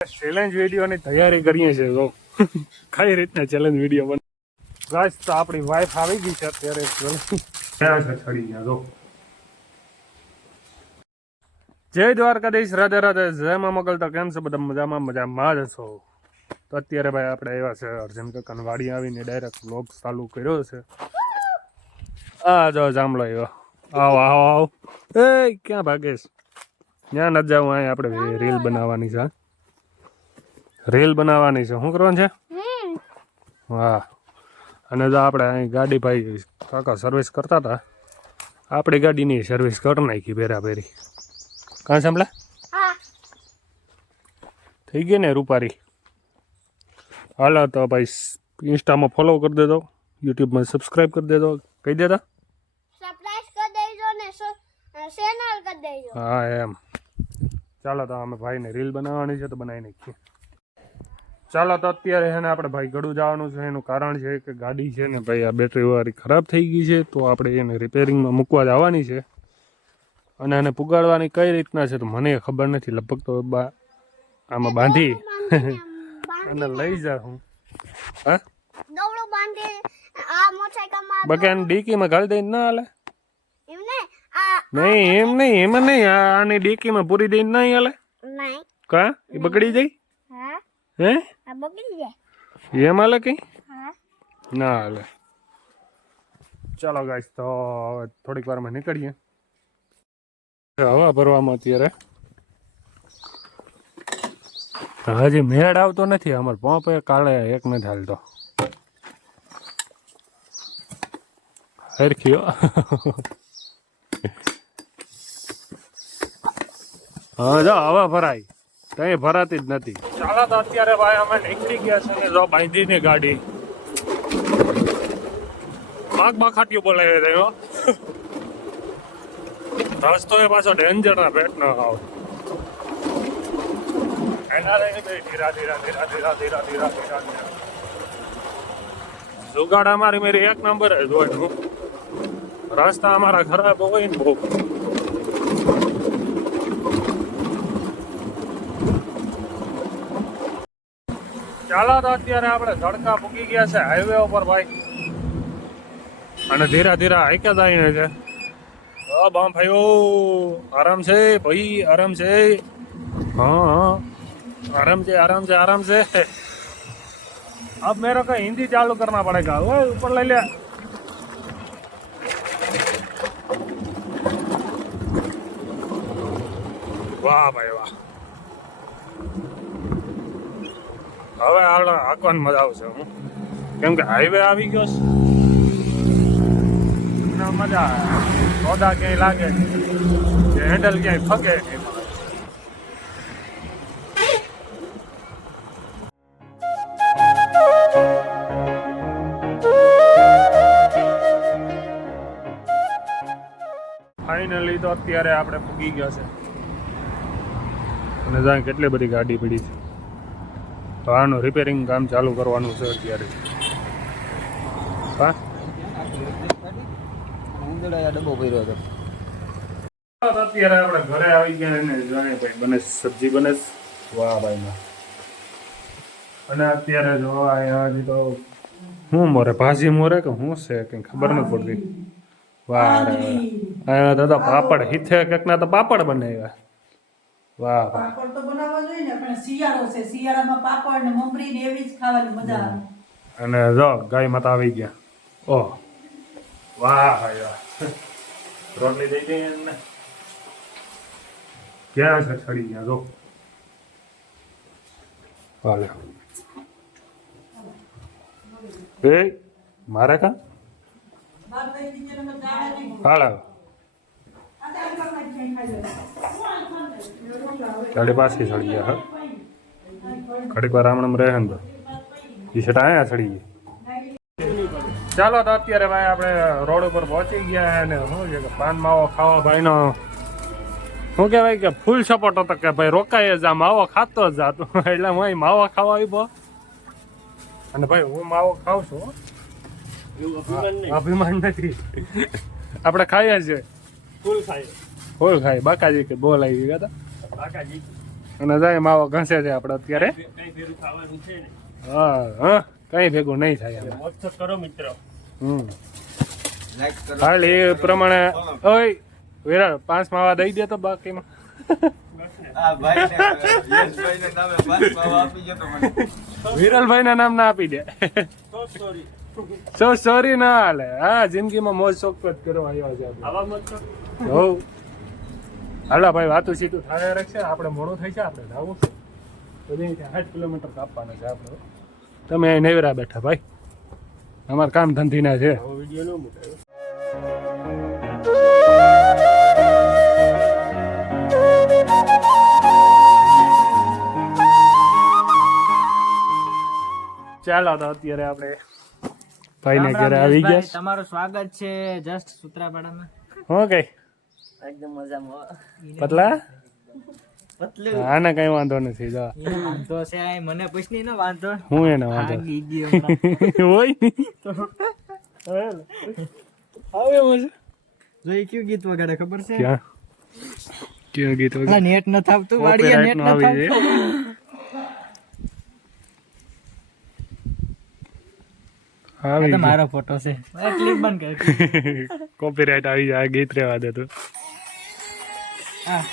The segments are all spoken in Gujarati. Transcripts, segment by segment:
ચેલેન્જ વિડીયોની તૈયારી કરીએ છીએ તો કઈ રીતના ચેલેન્જ વિડીયો બને ગાઈસ તો આપણી વાઈફ આવી ગઈ છે અત્યારે ક્યાં છે ચડી ગયા જો જય દ્વારકાધીશ રાધે રાધે જય મા મોગલ તો કેમ છે બધા મજામાં જ છો તો અત્યારે ભાઈ આપણે આવ્યા છે અર્જુન કાકાની વાડી આવીને ડાયરેક્ટ વ્લોગ ચાલુ કર્યો છે આ જો જામલો આવ્યો આવો આવો આવો એ ક્યાં ભાગેશ ત્યાં નથી જાઉં અહીં આપણે રીલ બનાવવાની છે રીલ બનાવવાની છે શું કરવાનું છે વાહ અને જો આપણે અહીં ગાડી ભાઈ કાકા સર્વિસ કરતા હતા આપણી ગાડીની સર્વિસ કરી નાખી ભેરાભેરી કાં સાંભળે થઈ ગઈ ને રૂપારી હાલો તો ભાઈ ઇન્સ્ટામાં ફોલો કરી દેજો યુટ્યુબમાં સબસ્ક્રાઈબ કરી દેજો કહી દેતા હા એમ ચાલો તો અમે ભાઈને રીલ બનાવવાની છે તો બનાવી નાખીએ ચાલો તો અત્યારે છે ને આપણે ભાઈ ગળું જવાનું છે એનું કારણ છે કે ગાડી છે ને ભાઈ આ બેટરી વાળી ખરાબ થઈ ગઈ છે તો આપણે એને રિપેરિંગમાં મૂકવા જવાની છે અને એને પુગાડવાની કઈ રીતના છે તો મને ખબર નથી લગભગ તો આમાં બાંધી અને લઈ જા હું હા બગાને ડીકીમાં ગાળી દઈને ના હાલે નહીં એમ નહીં એમાં નહીં આની ડીકીમાં પૂરી દઈને નહીં હાલે કા એ બગડી જાય હે એમ હાલે કઈ ના હાલે ચાલો ગાઈસ તો થોડીક વારમાં નીકળીએ હવા ભરવામાં અત્યારે હજી મેળ આવતો નથી અમારે પંપ કાળે એક નથી હાલતો હરખ્યો હા જો હવા ભરાય કઈ ભરાતી જ નથી ચાલો તો અત્યારે ભાઈ અમે નીકળી ગયા છે જો બાંધીને ગાડી માગ ખાટીઓ બોલાવી રહ્યો રસ્તો એ પાછો ડેન્જર ના પેટ ન આવ એના ધીરા ધીરા ધીરા ધીરા ધીરા ધીરા ધીરા જુગાડ અમારી મેરી એક નંબર જ હોય રસ્તા અમારા ખરાબ હોય ને બહુ ચાલો તો અત્યારે આપણે ધડકા પૂકી ગયા છે હાઈવે ઉપર ભાઈ અને ધીરા ધીરા હાઈકા જાય છે બામ ભાઈઓ આરામ છે ભાઈ આરામ છે हाँ आराम से आराम से आराम से अब मेरे को हिंदी चालू करना पड़ेगा वो ऊपर ले लिया वाह भाई वाह હવે હાંકવાની મજા આવશે હું કેમ કે હાઈવે આવી ગયો છે મજા આવે રોડા ક્યાંય લાગે હેન્ડલ ક્યાંય ફગે ફાઇનલી તો અત્યારે આપણે પૂગી ગયા છે અને ત્યાં કેટલી બધી ગાડી પડી છે તો આનું રિપેરિંગ કામ ચાલુ કરવાનું છે અત્યારે હા ડબ્બો ભર્યો હતો અત્યારે આપણે ઘરે આવી ગયા અને જાણે ભાઈ બને સબ્જી બને વાહ ભાઈ અને અત્યારે જો અહીંયા હજી તો શું મોરે ભાજી મોરે કે શું છે કંઈ ખબર નથી પડતી વાહ અહીંયા દાદા પાપડ હિથે કંઈક ના તો પાપડ બનાવ્યા વાહ પાપડ તો બનાવવા જોઈએ ને પણ શિયાળો છે શિયાળામાં પાપડ ને મમરી ને એવી જ ખાવાની મજા આવે અને જો ગાય માતા આવી ગયા ઓહ વાહ ભાઈ વાહ રોટલી દઈ દઈએ ને ક્યાં છે છડી ગયા જો હાલે એ મારે કા હાલે ગાડી પાછી સડી ગયા હા ઘડીક વાર આમણમ રહે ને ટી શર્ટ અહીંયા સડી ગઈ ચાલો તો અત્યારે ભાઈ આપણે રોડ ઉપર પહોંચી ગયા અને શું છે કે પાન માવો ખાવા ભાઈનો શું કહેવાય કે ફૂલ સપોર્ટ હતો કે ભાઈ રોકાય જ આ માવો ખાતો જ જાતો એટલે હું અહીં માવો ખાવા આવ્યો અને ભાઈ હું માવો ખાઉં છું અભિમાન નથી આપણે ખાઈએ છીએ ફૂલ ખાઈએ બાકાજી કે બોલ આવી ગયા હતા બાકાજી અને જાય માવો ઘસે છે આપણે અત્યારે. કઈ ફેરું ખાવાનું છે ને હા હા કઈ ભેગું નહીં થાય હવે. વોટ્સઅપ કરો મિત્રો. હાલ એ પ્રમાણે ઓય વિરાળ 5 માવા દઈ દે તો બાકીમાં. વિરલભાઈ ના નામ ના આપી દે. સોરી ના હાલે. હા જિંદગીમાં મોજ શોખ જ કરવા આવ્યા છે આપણે. આવા મત કરો. હોવ હાલા ભાઈ વાતું સીધું થાય રાખશે. આપણે મોડું થઈ છે, આપણે જવું છે બધી 8 કિલોમીટર કાપવાના છે આપણે. તમે અહીં નેવરા બેઠા ભાઈ, અમારે કામ ધંધીના છે. આવો વિડીયો નો મૂકાયો. ચાલો તો અત્યારે આપણે ભાઈને ઘરે આવી ગયા. તમારું સ્વાગત છે જસ્ટ સૂત્રાપાડામાં. હું કઈ એકદમ મજામાં. પતલા પતલું આને કઈ વાંધો નથી. જો વાંધો છે આ મને પૂછની ને વાંધો. હું એને વાંધો ભાગી ગયો હમણાં. હોય આવે મજા. જો એ કયું ગીત વગાડે ખબર છે? ક્યાં કયું ગીત વગર હા, નેટ ન થાપતું વાડીએ નેટ ન થાપતું. આ તો મારો ફોટો છે. ક્લિપ બંધ કર. કોપીરાઈટ આવી જાય, ગીત રેવા દે તું. હા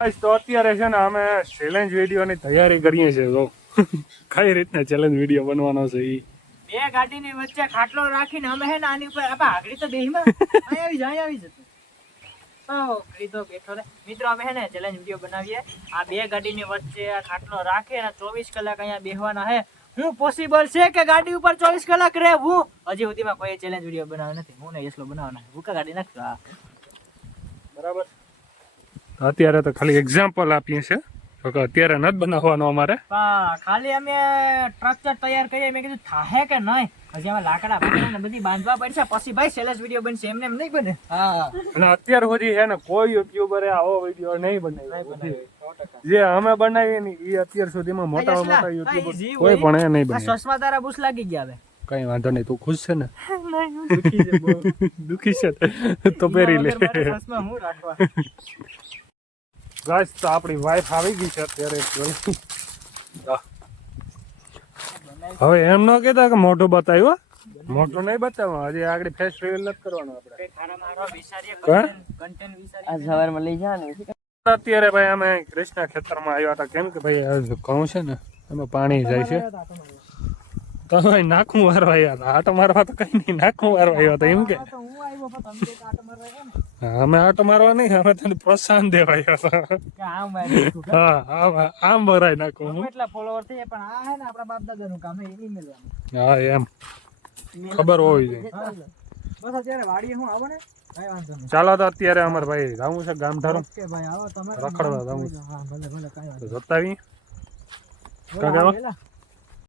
ગાઈસ, તો અત્યારે છે ને અમે ચેલેન્જ વિડીયોની તૈયારી કરીએ છીએ. જો કઈ રીતના ચેલેન્જ વિડીયો બનવાનો છે ઈ. બે ગાડીની વચ્ચે ખાટલો રાખીને અમે હે ને આની ઉપર આપા આગળી તો બેહીમાં અહીં આવી જતો. તો ઘડી તો બેઠો રે. મિત્રો અમે હે ને ચેલેન્જ વિડીયો બનાવીએ. આ બે ગાડીની વચ્ચે આ ખાટલો રાખે અને 24 કલાક અહીંયા બેહવાના હે. હું પોસિબલ છે કે ગાડી ઉપર 24 કલાક રહેવું? હજી સુધીમાં કોઈ ચેલેન્જ વિડીયો બનાવ્યો નથી. હું ને યસલો બનાવવાના. ભૂકા ગાડી નાખજો. હા બરાબર. અત્યારે તો ખાલી એક્ઝામ્પલ આપીએ છે, તો કે અત્યારે નથી બનાવવાનો અમારે. પણ ખાલી અમે સ્ટ્રક્ચર તૈયાર કરીએ. મેં કીધું થાહે કે નહીં. હજી અમે લાકડા બાકડા બધી બાંધવા પડશે, પછી ભાઈ ચેલેન્જ વિડીયો બનશે. એમને એમ નહીં બને. હા અને અત્યાર સુધી છે ને કોઈ યુટ્યુબરે આવો વિડીયો નહીં બનાવ્યો. જે અમે બનાવીએ ને એ અત્યાર સુધીમાં મોટા મોટા યુટ્યુબર કોઈ પણ એ નહીં બનાવ્યું. ચશ્મા તારા બુશ લાગી ગયા હવે. કઈ વાંધો નહીં. તું ખુશ છે ને? દુખી છે તો પહેરી લે. ચશ્મા હું રાખવા. ગાઈસ, તો આપણી વાઈફ આવી ગઈ છે અત્યારે. હવે એમ ન કહેતા કે મોઢું બતાવ્યું. મોઢું નહીં બતાવવા, હજી આગળ ફેસ રિવીલ નથી કરવાનો આપણે. અત્યારે ભાઈ અમે કૃષ્ણા ખેતરમાં આવ્યા હતા. કેમ કે ભાઈ ઘઉં છે ને એમાં પાણી જાય છે, તો ભાઈ નાખું મારવા આવ્યા હતા. આટો મારવા તો કઈ નહીં, નાખું મારવા આવ્યા હતા. એમ કે અમે આટો મારવા નહીં, અમે તને પ્રોત્સાહન દેવા આવ્યા હતા. હા આમ ભરાય નાખું. એટલા ફોલોવર થઈ પણ આ હે ને આપણા બાપ દાદાનું કામ હે, એ મળવાનું. હા એમ ખબર હોવી જોઈએ. બસ અત્યારે વાડીએ હું આવો ને ભાઈ, વાંધો નહીં. ચાલો તો અત્યારે અમારે ભાઈ જવું છે ગામધારું. કે ભાઈ આવો તમે રખડવા જવું. હા ભલે ભલે કાંઈ વાંધો તો જતા આવીએ. નહીં.